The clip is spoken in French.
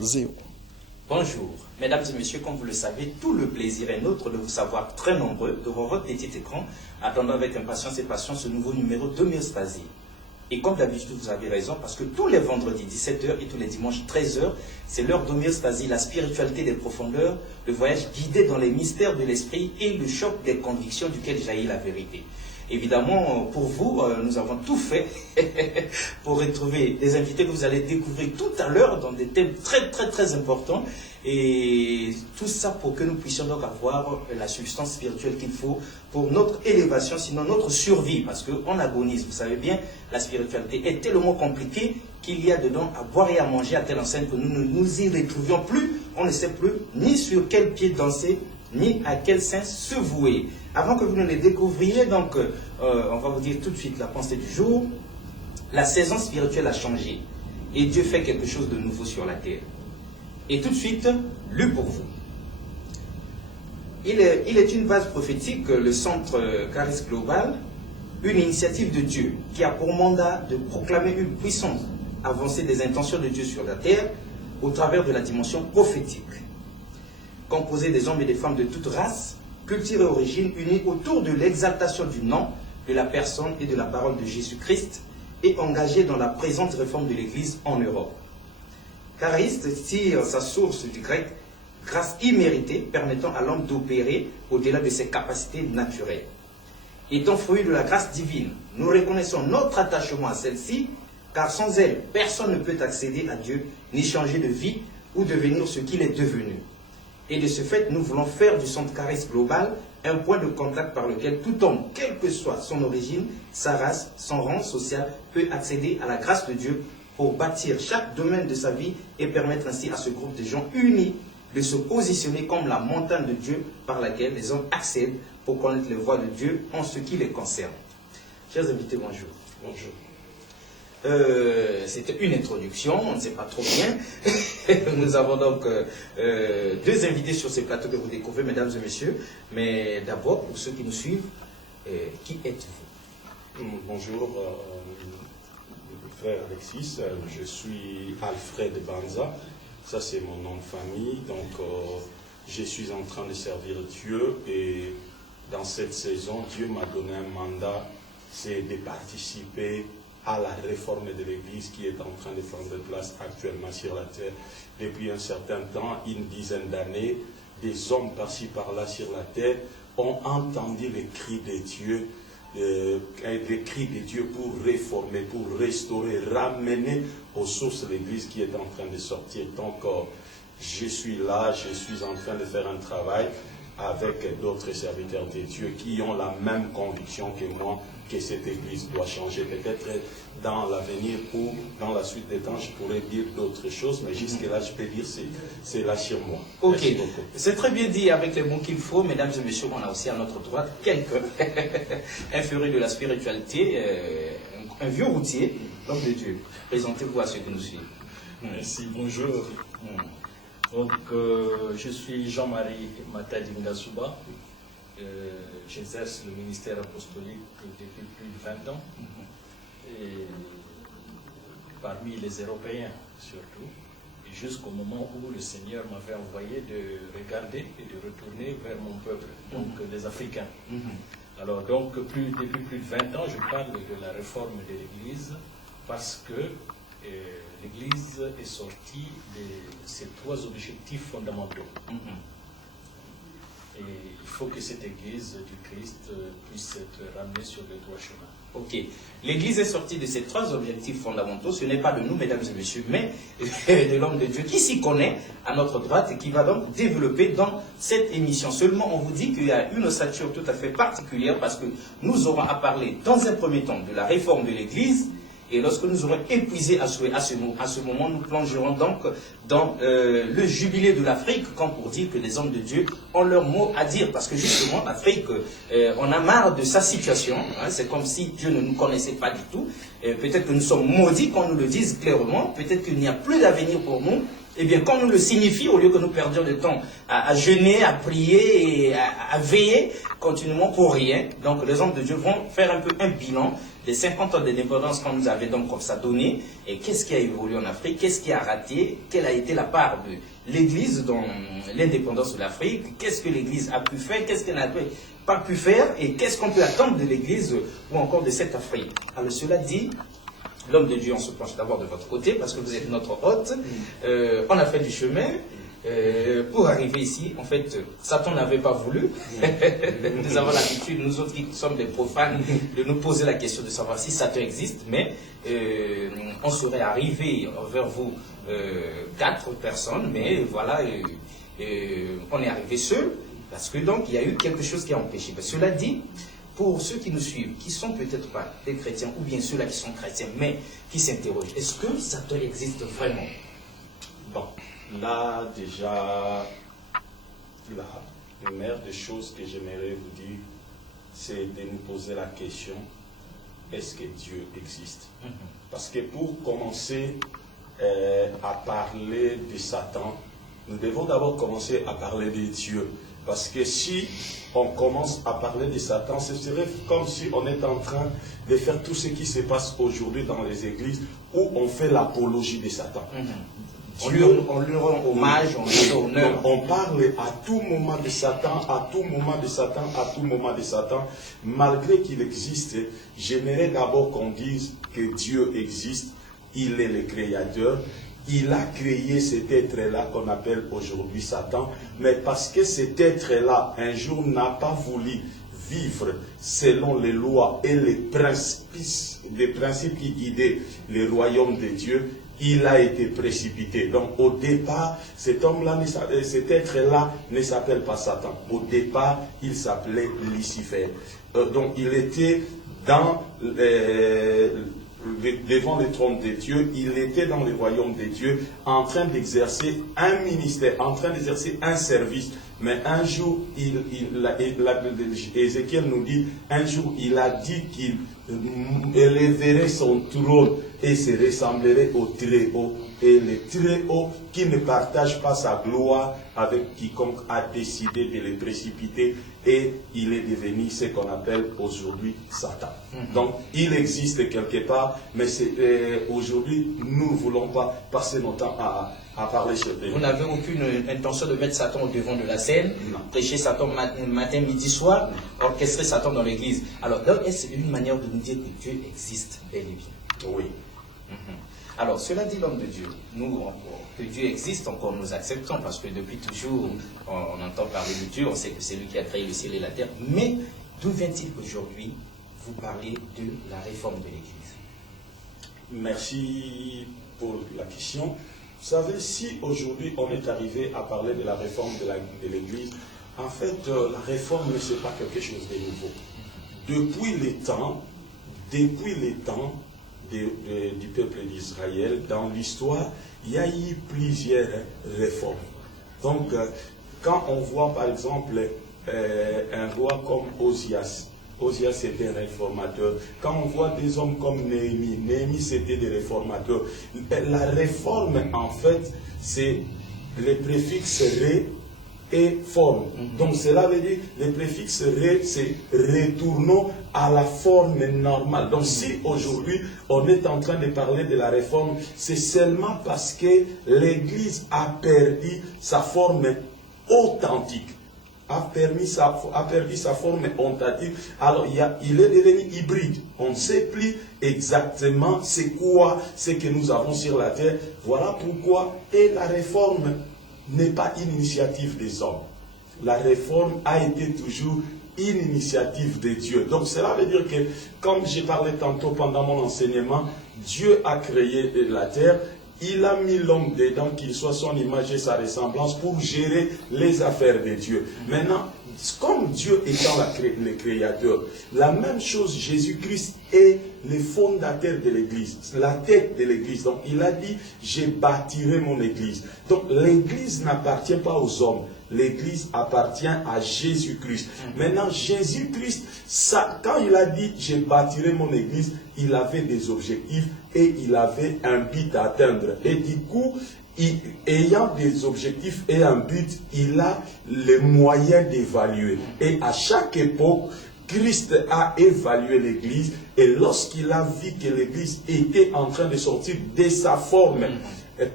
0. Bonjour, mesdames et messieurs, comme vous le savez, tout le plaisir est nôtre de vous savoir très nombreux devant votre petit écran, attendant avec impatience et patience ce nouveau numéro d'Homéostasie. Et comme d'habitude, vous avez raison, parce que tous les vendredis 17h et tous les dimanches 13h, c'est l'heure d'Homéostasie, la spiritualité des profondeurs, le voyage guidé dans les mystères de l'esprit et le choc des convictions duquel jaillit la vérité. Évidemment, pour vous, nous avons tout fait pour retrouver des invités que vous allez découvrir tout à l'heure dans des thèmes très importants. Et tout ça pour que nous puissions donc avoir la substance spirituelle qu'il faut pour notre élévation, sinon notre survie. Parce qu'on agonise, vous savez bien, la spiritualité est tellement compliquée qu'il y a dedans à boire et à manger à telle enseigne que nous ne nous y retrouvions plus. On ne sait plus ni sur quel pied danser, ni à quel sein se vouer. Avant que vous ne les découvriez, donc, on va vous dire tout de suite la pensée du jour. La saison spirituelle a changé et Dieu fait quelque chose de nouveau sur la terre. Et tout de suite, lu pour vous. Il est une base prophétique, le Centre Charis Global, une initiative de Dieu qui a pour mandat de proclamer une puissante avancée des intentions de Dieu sur la terre au travers de la dimension prophétique. Composé des hommes et des femmes de toute race, culture et origine, unis autour de l'exaltation du nom, de la personne et de la parole de Jésus-Christ, et engagés dans la présente réforme de l'Église en Europe. Charistes tire sa source du grec « grâce imméritée » permettant à l'homme d'opérer au-delà de ses capacités naturelles. Étant fruit de la grâce divine, nous reconnaissons notre attachement à celle-ci, car sans elle, personne ne peut accéder à Dieu, ni changer de vie ou devenir ce qu'il est devenu. Et de ce fait, nous voulons faire du Centre Charis Global un point de contact par lequel tout homme, quelle que soit son origine, sa race, son rang social, peut accéder à la grâce de Dieu pour bâtir chaque domaine de sa vie et permettre ainsi à ce groupe de gens unis de se positionner comme la montagne de Dieu par laquelle les hommes accèdent pour connaître les voies de Dieu en ce qui les concerne. Chers invités, bonjour. Bonjour. C'était une introduction, on ne sait pas trop bien. Nous avons donc deux invités sur ce plateau que vous découvrez, mesdames et messieurs. Mais d'abord, pour ceux qui nous suivent, qui êtes-vous? Bonjour, frère Alexis. Je suis Alfred Banza. Ça, c'est mon nom de famille. Donc, je suis en train de servir Dieu. Et dans cette saison, Dieu m'a donné un mandat, c'est de participer à la réforme de l'Église qui est en train de prendre place actuellement sur la terre. Depuis un certain temps, une dizaine d'années, des hommes par-ci par-là sur la terre ont entendu les cris de Dieu, pour réformer, pour restaurer, ramener aux sources l'Église qui est en train de sortir. Donc, je suis là, je suis en train de faire un travail avec d'autres serviteurs de Dieu qui ont la même conviction que moi, que cette Église doit changer. Peut-être dans l'avenir ou dans la suite des temps, je pourrais dire d'autres choses, mais jusque-là, je peux dire c'est là sur moi. Ok, c'est très bien dit avec les mots qu'il faut. Mesdames et messieurs, on a aussi à notre droite quelqu'un, un furie de la spiritualité, un vieux routier, l'homme de Dieu. Présentez-vous à ceux qui nous suivent. Merci, bonjour. Donc, je suis Jean-Marie Matadingasuba. J'exerce le ministère apostolique depuis plus de 20 ans. Et parmi les Européens surtout, et jusqu'au moment où le Seigneur m'avait envoyé de regarder et de retourner vers mon peuple, donc les Africains. Alors donc, depuis plus de 20 ans, je parle de la réforme de l'Église parce que l'Église est sortie de ces trois objectifs fondamentaux. Et il faut que cette Église du Christ puisse être ramenée sur le droit chemin. Ok. L'Église est sortie de ces trois objectifs fondamentaux. Ce n'est pas de nous, mesdames et messieurs, mais de l'homme de Dieu qui s'y connaît à notre droite et qui va donc développer dans cette émission. Seulement, on vous dit qu'il y a une ossature tout à fait particulière parce que nous aurons à parler dans un premier temps de la réforme de l'Église. Et lorsque nous aurons épuisé à ce moment, nous plongerons donc dans le jubilé de l'Afrique, comme pour dire que les hommes de Dieu ont leur mot à dire. Parce que justement, l'Afrique, on a marre de sa situation. Hein, c'est comme si Dieu ne nous connaissait pas du tout. Peut-être que nous sommes maudits, qu'on nous le dise clairement. Peut-être qu'il n'y a plus d'avenir pour nous. eh bien, qu'on nous le signifie, au lieu que nous perdions le temps à jeûner, à prier et à veiller continuellement pour rien. Donc, les hommes de Dieu vont faire un peu un bilan des 50 ans d'indépendance qu'on nous avait donc comme ça donné, et qu'est-ce qui a évolué en Afrique, qu'est-ce qui a raté, quelle a été la part de l'Église dans l'indépendance de l'Afrique, qu'est-ce que l'Église a pu faire, qu'est-ce qu'elle n'a pas pu faire, et qu'est-ce qu'on peut attendre de l'Église ou encore de cette Afrique. Alors, cela dit, l'homme de Dieu, on se penche d'abord de votre côté, parce que vous êtes notre hôte. On a fait du chemin. Pour arriver ici, en fait, Satan n'avait pas voulu. Nous avons l'habitude, nous autres qui sommes des profanes, de nous poser la question de savoir si Satan existe, mais on serait arrivé vers vous 4 personnes, mais voilà, on est arrivé seul, parce que donc il y a eu quelque chose qui a empêché. Mais cela dit, pour ceux qui nous suivent, qui sont peut-être pas des chrétiens, ou bien ceux-là qui sont chrétiens, mais qui s'interrogent, est-ce que Satan existe vraiment? Bon, là, déjà, la première des choses que j'aimerais vous dire, c'est de nous poser la question, est-ce que Dieu existe? Parce que pour commencer à parler de Satan, nous devons d'abord commencer à parler de Dieu. Parce que si on commence à parler de Satan, ce serait comme si on est en train de faire tout ce qui se passe aujourd'hui dans les églises où on fait l'apologie de Satan. On lui rend hommage, on lui rend honneur. On parle à tout moment de Satan, à tout moment de Satan, à tout moment de Satan. Malgré qu'il existe, j'aimerais d'abord qu'on dise que Dieu existe, il est le créateur. Il a créé cet être-là qu'on appelle aujourd'hui Satan, mais parce que cet être-là, un jour, n'a pas voulu vivre selon les lois et les principes qui guidaient le royaume de Dieu, il a été précipité. Donc au départ, cet homme-là, cet être-là ne s'appelle pas Satan. Au départ, il s'appelait Lucifer. Donc il était dans devant le trône de Dieu, il était dans le royaume de Dieu, en train d'exercer un ministère, en train d'exercer un service. Mais un jour, Ézéchiel nous dit, un jour, il a dit qu'il élèverait son trône et se ressemblerait au Très-Haut. Et le Très-Haut, qui ne partage pas sa gloire avec quiconque, a décidé de le précipiter, et il est devenu ce qu'on appelle aujourd'hui Satan. Donc, il existe quelque part, mais aujourd'hui, nous ne voulons pas passer notre temps à parler sur lui. Vous n'avez aucune intention de mettre Satan au devant de la scène, prêcher Satan matin, midi, soir, orchestrer Satan dans l'église. Alors, est-ce une manière de nous dire que Dieu existe bel et bien? Oui. Alors, cela dit l'homme de Dieu, nous, que Dieu existe, encore nous acceptons, parce que depuis toujours, on entend parler de Dieu, on sait que c'est lui qui a créé le ciel et la terre. Mais d'où vient-il qu'aujourd'hui, vous parlez de la réforme de l'Église? Merci pour la question. Vous savez, si aujourd'hui on est arrivé à parler de la réforme de l'Église, en fait, la réforme ne c'est pas quelque chose de nouveau. Depuis les temps du peuple d'Israël, dans l'histoire, il y a eu plusieurs réformes. Donc, quand on voit par exemple un roi comme Osias, Osias était un réformateur. Quand on voit des hommes comme Néhémie, Néhémie c'était des réformateurs. La réforme, en fait, c'est le préfixe ré et forme. Donc cela veut dire, le préfixe ré, c'est retournons à la forme normale. Donc si aujourd'hui on est en train de parler de la réforme, c'est seulement parce que l'Église a perdu sa forme authentique. A perdu sa forme authentique. Alors il est devenu hybride. On ne sait plus exactement c'est quoi ce que nous avons sur la terre. Voilà pourquoi la réforme n'est pas une initiative des hommes. La réforme a été toujours une initiative de Dieu. Donc cela veut dire que, comme j'ai parlé tantôt pendant mon enseignement, Dieu a créé la terre, il a mis l'homme dedans, qu'il soit son image et sa ressemblance, pour gérer les affaires de Dieu. Maintenant, comme Dieu étant le créateur, la même chose, Jésus-Christ est le fondateur de l'Église, la tête de l'Église. Donc il a dit, je bâtirai mon Église. Donc l'Église n'appartient pas aux hommes. l'Église appartient à Jésus-Christ. Maintenant, Jésus-Christ, quand il a dit « je bâtirai mon Église », il avait des objectifs et il avait un but à atteindre. Et du coup, ayant des objectifs et un but, il a les moyens d'évaluer. Et à chaque époque, Christ a évalué l'Église, et lorsqu'il a vu que l'Église était en train de sortir de sa forme